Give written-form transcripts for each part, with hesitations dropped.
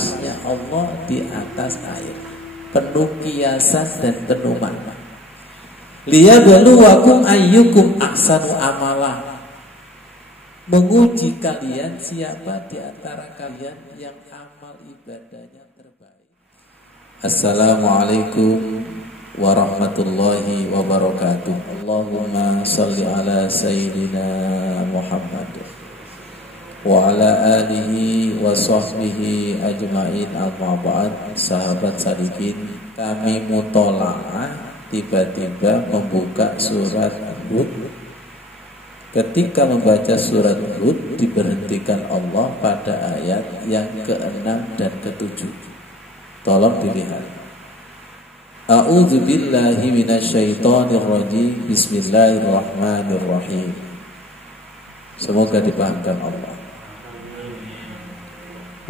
arasnya Allah di atas air, penuh kiasan dan penuh makna. Liyabluwakum ayyukum ahsanu amala, menguji kalian siapa di antara kalian yang amal ibadahnya terbaik. Assalamualaikum warahmatullahi wabarakatuh. Allahumma salli ala sayyidina Muhammad wa ala alihi wa sahbihi ajma'in. Amma ba'd. Sahabat sadikin, kami mutola'ah tiba-tiba membuka surat Hud. Ketika membaca surat Hud, diberhentikan Allah pada ayat yang ke-6 dan ke-7. Tolong dilihat. A'udzu billahi minasyaitonir rajim. Bismillahirrahmanirrahim. Semoga dipahamkan Allah.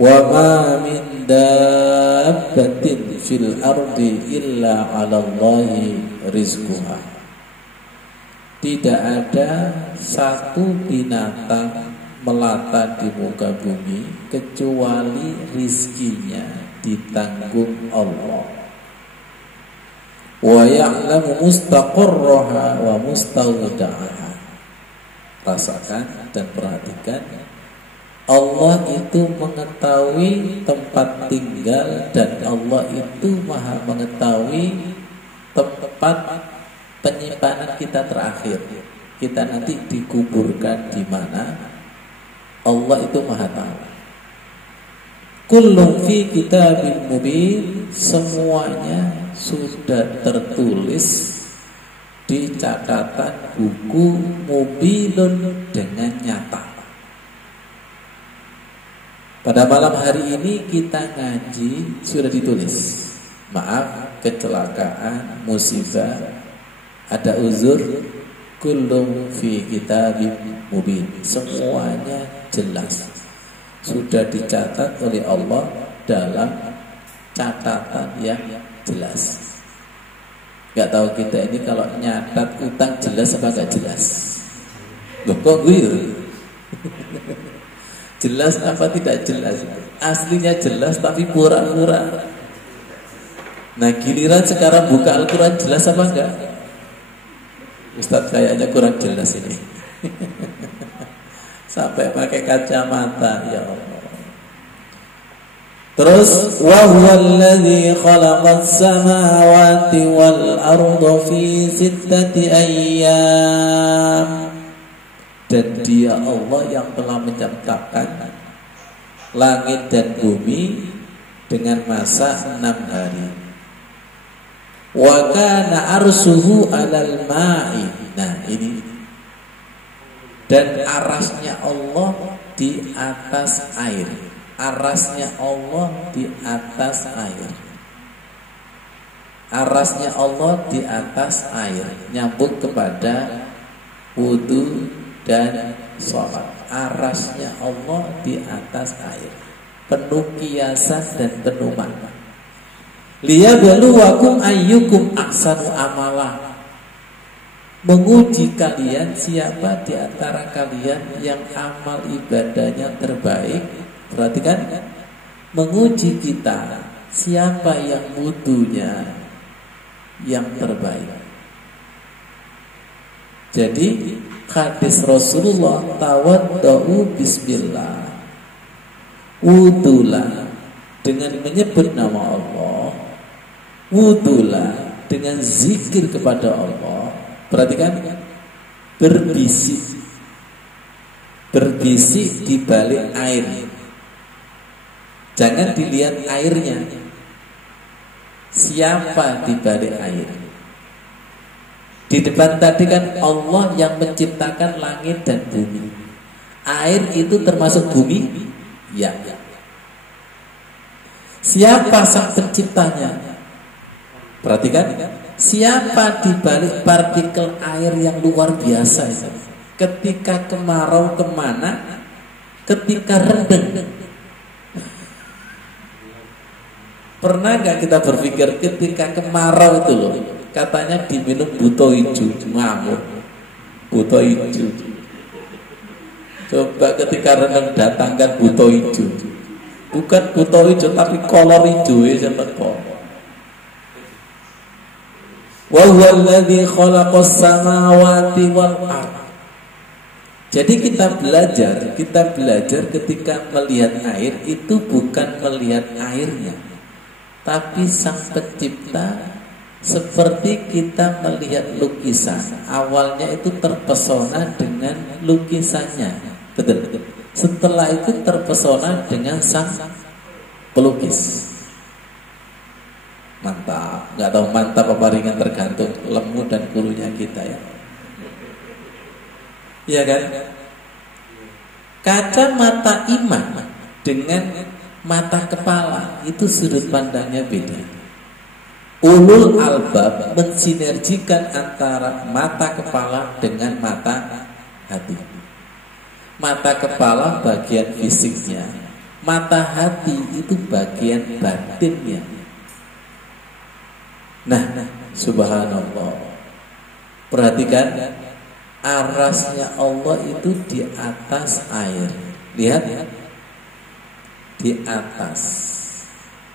Wa ma min dabbatin fil ardi illa 'alallahi rizquha. Tidak ada satu binatang melata di muka bumi kecuali rizkinya ditanggung Allah. Wa ya'lamu mustaqarraha wa mustawda'aha. Rasakan dan perhatikan, Allah itu mengetahui tempat tinggal dan Allah itu maha mengetahui tempat penyimpanan kita terakhir. Kita nanti dikuburkan di mana, Allah itu maha tahu. Kullun fi kitabim mubin, semuanya sudah tertulis di catatan buku mubinun dengan nyata. Pada malam hari ini kita ngaji sudah ditulis. Maaf, kecelakaan, musibah, ada uzur, kullum fi kitabim mubin. Semuanya jelas, sudah dicatat oleh Allah dalam catatan yang jelas. Gak tahu kita ini kalau nyatat utang jelas apa gak jelas? Loh kok gue? Jelas apa tidak jelas? Aslinya jelas tapi pura-pura. Nah giliran sekarang buka Al-Quran, jelas apa enggak? Ustadz kayaknya kurang jelas ini. Sampai pakai kacamata, ya Allah. Terus wa huwallazi khalaqas samawati wal arda fi sittati ayyam. Dan dia Allah yang telah menciptakan langit dan bumi dengan masa 6 hari. Wa kana arsuhu 'alal ma'i. Nah ini. Dan arasnya Allah di atas air. Arasnya Allah di atas air. Arasnya Allah di atas air. Nyambung kepada wudu dan sholat. Arasnya Allah di atas air, penuh kiasan dan penuh makna. Liyabluwakum ayyukum ahsanu amala, menguji kalian siapa di antara kalian yang amal ibadahnya terbaik. Perhatikan, menguji kita siapa yang wudunya yang terbaik. Jadi hadis Rasulullah, tawaddau bismillah, wudulah dengan menyebut nama Allah, wudulah dengan zikir kepada Allah. Perhatikan, berbisik di balik air. Jangan dilihat airnya, siapa di balik air. Di depan tadi kan Allah yang menciptakan langit dan bumi. Air itu termasuk bumi? Ya. Siapa sang penciptanya? Perhatikan, siapa di balik partikel air yang luar biasa itu? Ketika kemarau kemana? Ketika rendeng. Pernah gak kita berpikir ketika kemarau itu loh, katanya diminum buto hijau, ngamuk buto hijau. Coba ketika rendang datangkan buto hijau, Bukan buta hijau tapi kolor hijau ya teko. Wa huwal ladzi khalaqas samawati wal ardh. Jadi kita belajar ketika melihat air itu bukan melihat airnya, tapi Sang Pencipta. Seperti kita melihat lukisan, awalnya itu terpesona dengan lukisannya, betul. Setelah itu terpesona dengan sang pelukis. Mantap, nggak tahu mantap apa ringan tergantung lemu dan kurunya kita ya. Iya kan? Kacamata iman dengan mata kepala itu sudut pandangnya beda. Ulul albab mensinergikan antara mata kepala dengan mata hati. Mata kepala bagian fisiknya, mata hati itu bagian batinnya. Nah, subhanallah. Perhatikan, arasnya Allah itu di atas air. Lihat ya, di atas.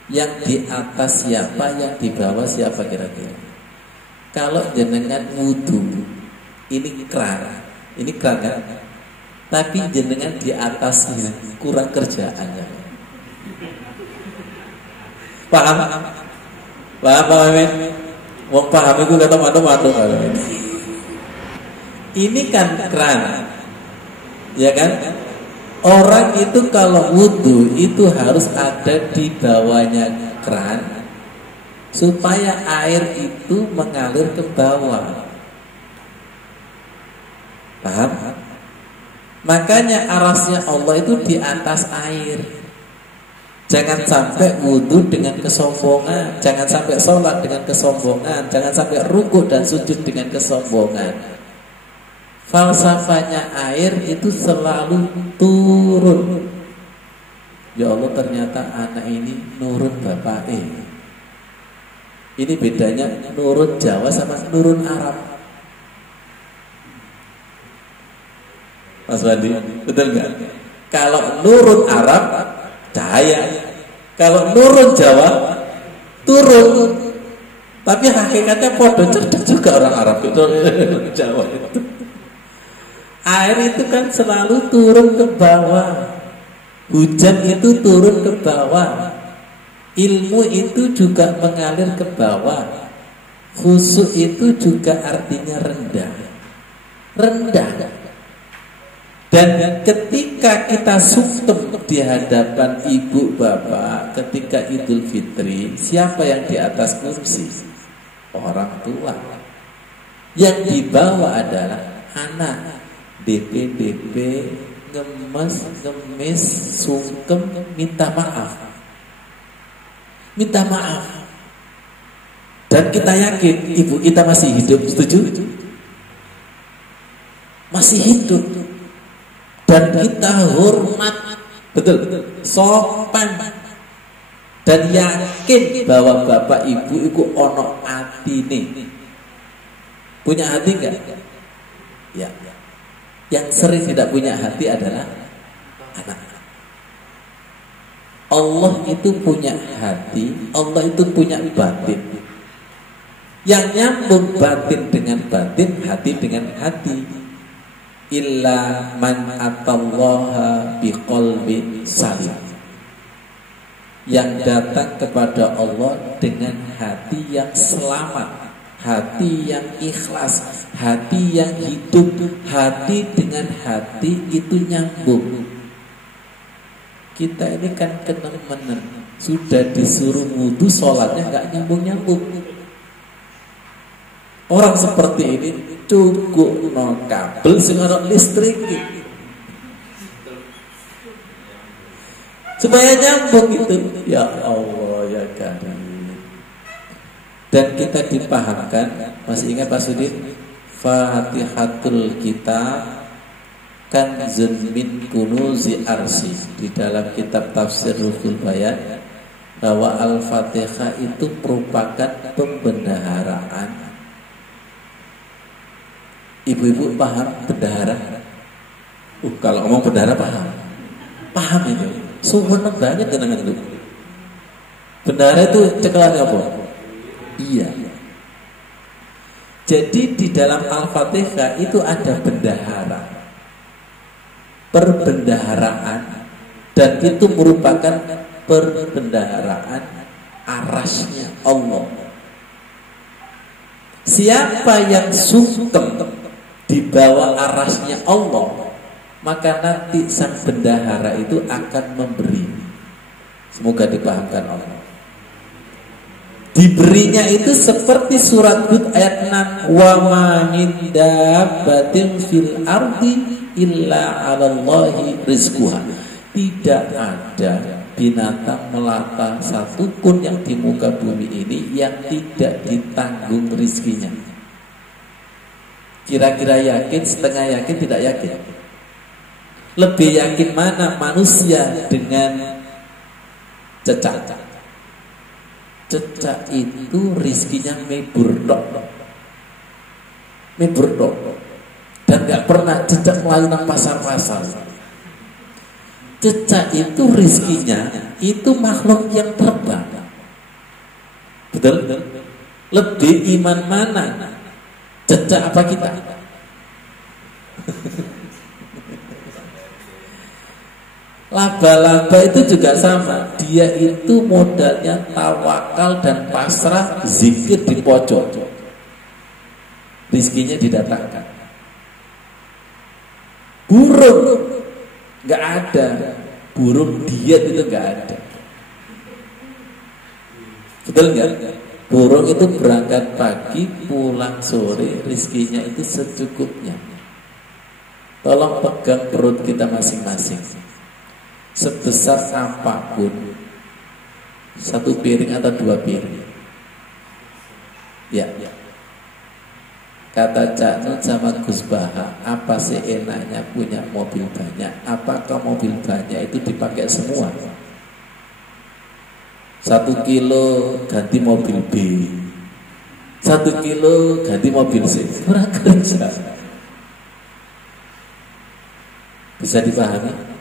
Yang di atas siapa, yang di bawah siapa kira-kira? Kalau jenengan wudu, ini keran kan? Tapi jenengan di atasnya kurang kerjaannya. Paham? Paham? Wong paham itu kata matu-matu. Ini kan keran, ya kan? Orang itu kalau wudu itu harus ada di bawahnya keran supaya air itu mengalir ke bawah. Paham? Makanya arasnya Allah itu di atas air. Jangan sampai wudu dengan kesombongan, jangan sampai sholat dengan kesombongan, jangan sampai rukuk dan sujud dengan kesombongan. Falsafahnya air itu selalu turun. Ya Allah, ternyata anak ini nurun bapak Ini bedanya nurun Jawa sama nurun Arab. Mas Wandi, betul nggak? Kalau nurun Arab cahaya, kalau nurun Jawa turun. Tapi hakikatnya podo cerdas juga orang Arab itu Jawa itu. Air itu kan selalu turun ke bawah. Hujan itu turun ke bawah. Ilmu itu juga mengalir ke bawah. Khusyuk itu juga artinya rendah. Rendah. Dan ketika kita suktem di hadapan ibu bapak ketika Idul Fitri, siapa yang di atas kursi? Orang tua. Yang di bawah adalah anak. DP, ngemis, sungkem, minta maaf. Dan kita yakin ibu kita masih hidup, setuju? Masih hidup. Dan kita hormat, betul, sopan. Dan yakin bahwa bapak ibu itu ono hati nih. Punya hati enggak? Ya. Yang sering tidak punya hati adalah anak. Allah itu punya hati, Allah itu punya batin. Yang nyambung batin dengan batin, hati dengan hati. Illa man atallaha biqalbin salim. Yang datang kepada Allah dengan hati yang selamat, hati yang ikhlas, hati yang hidup. Hati dengan hati itu nyambung. Kita ini kan kenemenan, sudah disuruh wudu, sholatnya gak nyambung-nyambung. Orang seperti ini cukup no kabel sing ana listrik supaya nyambung itu. Ya Allah ya Karim. Dan kita dipahamkan, masih ingat Pak Sudin, Fatihatul Kitab Kanzun min kunuzi arsi, di dalam kitab tafsir Ruhul Bayan, bahwa Al-Fatihah itu merupakan pembendaharaan. Ibu-ibu paham bendahara? Kalau ngomong bendahara paham itu. Sumpah banget dengan itu. Bendahara itu cekelan apa? Iya. Jadi di dalam Al-Fatihah itu ada bendahara, perbendaharaan, dan itu merupakan perbendaharaan arasnya Allah. Siapa yang sungkem di bawah arasnya Allah, maka nanti sang bendahara itu akan memberi. Semoga dipahamkan Allah. Diberinya itu seperti surat Hud ayat 6, wa ma min dabbatin fil ardi illa 'alallahi rizquha. Tidak ada binatang melata satupun yang di muka bumi ini yang tidak ditanggung rizkinya. Kira-kira yakin, setengah yakin, tidak yakin? Lebih yakin mana manusia dengan cecak? Cecak itu rizkinya meburdok, dan gak pernah cecak melayani pasar-pasar. Cecak itu rizkinya itu makhluk yang terbang. Betul? Lebih iman mana? Cecak apa kita? Laba-laba itu juga sama. Dia itu modalnya tawakal dan pasrah, zikir di pojok. Rizkinya didatangkan. Burung nggak ada. Burung diet itu nggak ada. Betul nggak? Burung itu berangkat pagi, pulang sore, rizkinya itu secukupnya. Tolong pegang perut kita masing-masing. Sebesar apapun, 1 piring atau 2 piring. Ya. Kata Cak Nun sama Gus Baha, apa sih enaknya punya mobil banyak? Apakah mobil banyak itu dipakai semua? 1 kilo ganti mobil B, 1 kilo ganti mobil C. Kurang kerja. Bisa dipahami?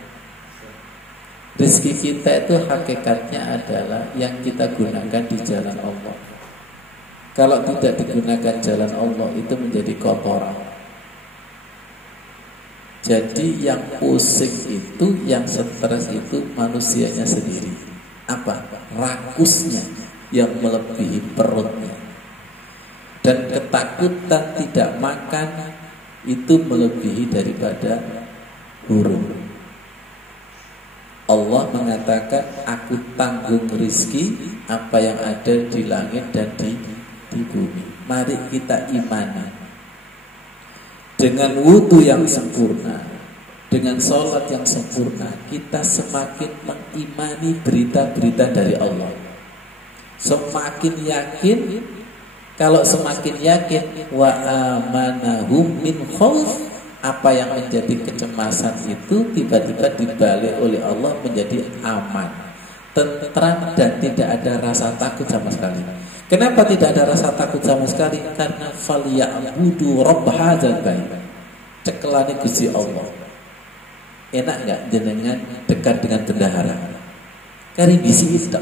Rezeki kita itu hakikatnya adalah yang kita gunakan di jalan Allah. Kalau tidak digunakan jalan Allah, itu menjadi kotoran. Jadi yang pusing itu, yang stres itu manusianya sendiri. Apa? Rakusnya yang melebihi perutnya. Dan ketakutan tidak makan itu melebihi daripada burung. Allah mengatakan, aku tanggung rizki apa yang ada di langit dan di bumi. Mari kita imani. Dengan wudu yang sempurna, dengan sholat yang sempurna, kita semakin mengimani berita-berita dari Allah. Semakin yakin. Kalau semakin yakin, wa amanahum min khauf, apa yang menjadi kecemasan itu tiba-tiba dibalik oleh Allah menjadi aman, tentram, dan tidak ada rasa takut sama sekali. Kenapa tidak ada rasa takut sama sekali? Karena falyabudu rabb hadzal bait. Cekelane Gusti Allah. Enak enggak jenengan dekat dengan bendahara? Kari bisi itu.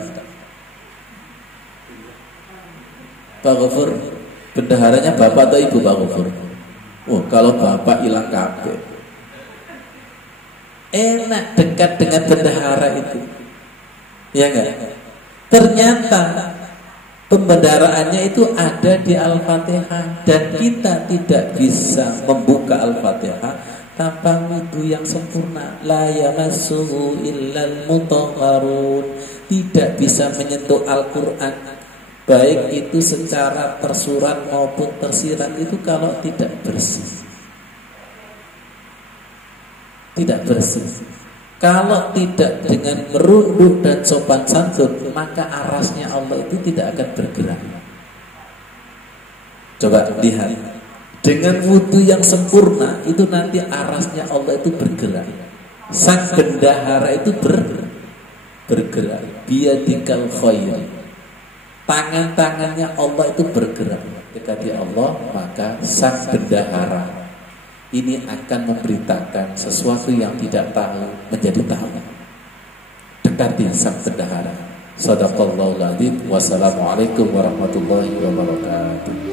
Pak Gofur, bendaharanya bapak atau ibu Pak Gofur? Oh, kalau bapak hilang kabeh. Enak dekat dengan bendahara itu. Ya enggak? Ternyata pembendaharaannya itu ada di Al-Fatihah, dan kita tidak bisa membuka Al-Fatihah tanpa wudu yang sempurna. La yamassuhu illal mutahharun. Tidak bisa menyentuh Al-Qur'an, baik itu secara tersurat maupun tersirat, itu kalau tidak bersih. Tidak bersih. Kalau tidak dengan merunduk dan sopan santun, maka arasnya Allah itu tidak akan bergerak. Coba lihat, dengan wudu yang sempurna itu nanti arasnya Allah itu bergerak. Sang bendahara itu bergerak. Biyadikal khair. Tangan-tangannya Allah itu bergerak. Dekati Allah, maka sang bendahara ini akan memberitakan sesuatu yang tidak tahu menjadi tahu. mendekati sang bendahara. Shadaqallahul adzim. Wassalamualaikum warahmatullahi wabarakatuh.